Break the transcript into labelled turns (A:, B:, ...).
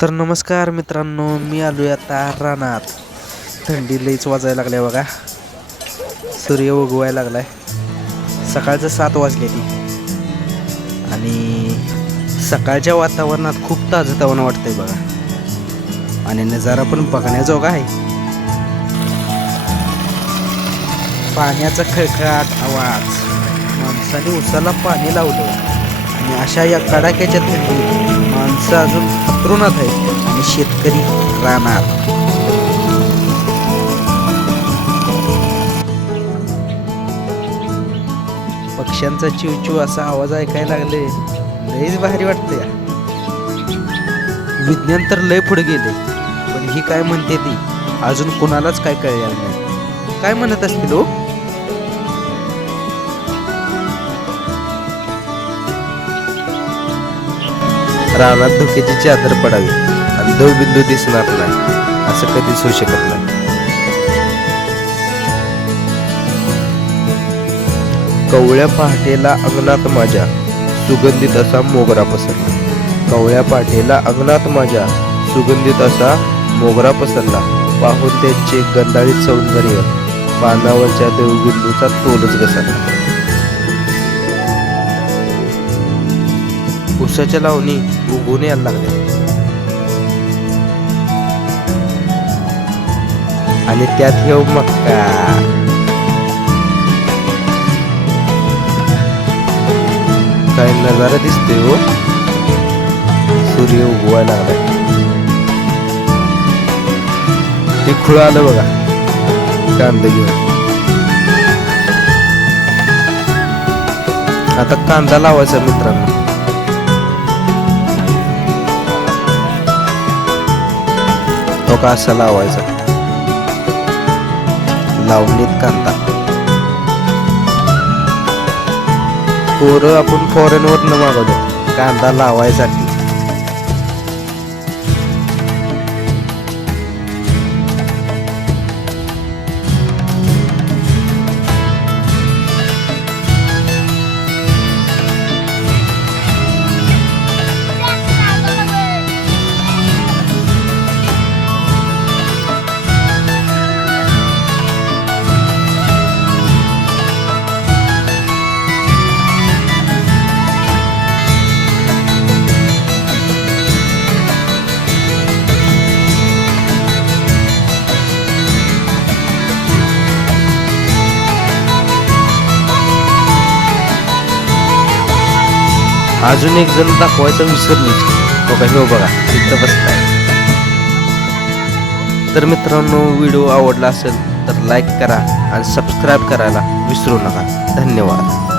A: तर नमस्कार मित्रांनो मी आलो आहे आता रानात. थंडी लईच वाजायला लागल्या बघा. सूर्य उगवायला लागलाय. सकाळचं सात वाजलेली आणि सकाळच्या वातावरणात खूप ताजं तावण वाटतंय बघा. आणि नजारा पण बघण्याजोगा आहे. पाण्याचा खळखळाट आवाज. माणसाने उसाला पाणी लावलं. आणि अशा या कडाक्याच्या थंडीत माणसं अजून हातरुणात आहे आणि शेतकरी राहणार. पक्ष्यांचा चिवचिव असा आवाज ऐकायला लागले. लयच भारी वाटते विज्ञान तर लय पुढे गेले. पण ही काय म्हणते ती? अजून कोणालाच काय कळलेलं नाही. काय म्हणत असतील हो? रानात धुक्याची चादर पडावी आणि दव बिंदू दिसणार नाही असं कधीच होऊ शकत नाही. कवळ्या पहाटेला अंगणात माझ्या सुगंधित असा मोगरा पसरला. कवळ्या पहाटेला अंगणात माझ्या सुगंधित असा मोगरा पसरला. पाहून त्यांचे गंधाळीत सौंदर्य पानावरच्या देवबिंदूचा तोलच घसरला. उसाच्या लावणी उगवून यायला लागल्या. आणि त्यात येऊ मक्का काय नजारा दिसते हो. सूर्य उगवायला लागलाय. ते खुळ आलं बघा. कांदा घेऊन आता कांदा लावायचा मित्रांनो. तो का असा लावायचा. लावणीत कांदा. पोरं आपण फॉरेनवर न मागवतो कांदा लावायसाठी. अजून एक जण दाखवायचं विसरलीच हो काही हो बघा इथं बसलाय. तर मित्रांनो व्हिडिओ आवडला असेल तर लाईक करा आणि सबस्क्राईब करायला विसरू नका. धन्यवाद.